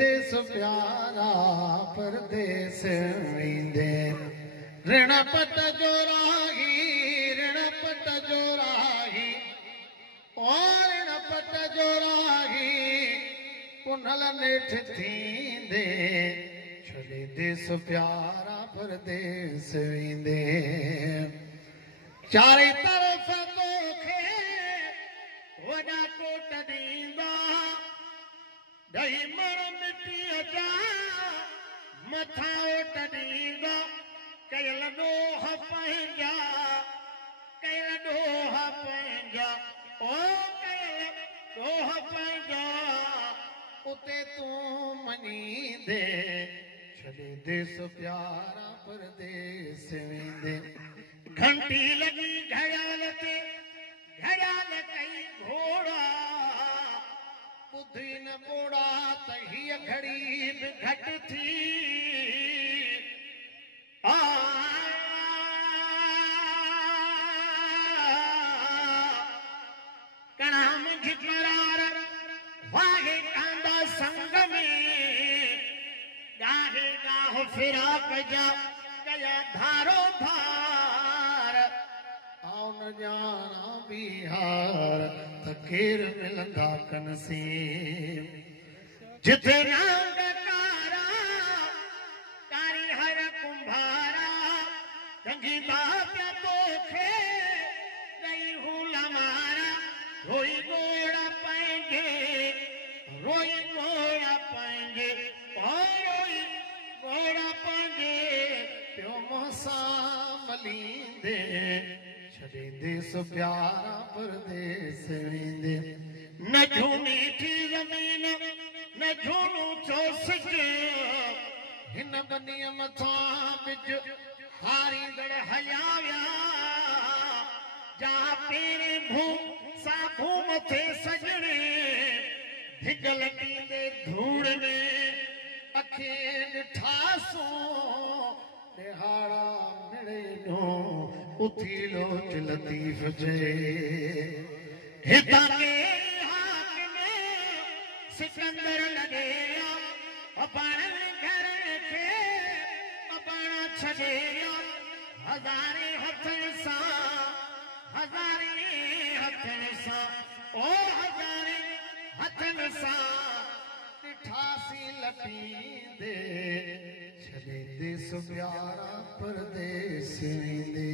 देस प्यारा परदेस वेंदे ऋण पट जो राही ऋण पट जो राही ऋण पट जो राही पुनल नेठ थींदे छॾे देस प्यारा परदेस वेंदे चारे तरफ़ तोखे वॾा कोट ॾींदा ॾही मण मिटीअ जा मथां ओट ॾींदा कयल ॾोह पंहिंजा कयल ॾोह पंहिंजा कयल ॾोह पंहिंजा उते तूं मञींदे छॾे देस प्यारा परदेस वेंदे घंटी लगी घड़ियाल ते घड़ियाल कई घोड़ा बुधी न बोड़ा त हीअ घड़ी बि घटि थी कणा मुंहिंजी करार वाहे कांदा संग में गाहे गाह फिराक जा कया धारो धार आओ न जाना बिहार त केर मिलंदा कनसीम जिथे नांग कारा कारी हर कुंभारा गंगी बाप्या तोखे गई हुला मारा रोई गोड़ा पाएंगे रोई गोड़ा पाएंगे रोई गोड़ा पाएंगे प्यो मोसा मलींदे छॾे देस प्यारा परदेस वेंदे न झूमी थी ज़मीन न झूनू चोसिज हिन बनीअ मथां बिज हारींदड़ हयाविया जा पेरे भूम साबू मथे सजणे भिग लॻींदे धूड़ में अखे ॾिठासूं निहाड़ा मिड़े ॾो उथी लोच लतीफ़ जे हितां के हाक में सिकंदर लॻे अपाण घर खे अपाण छॾे हज़ारे हथनि सां हज़ारे हथनि सां ॾिठासी लपींदे छॾे देस प्यारा परदेस वेंदे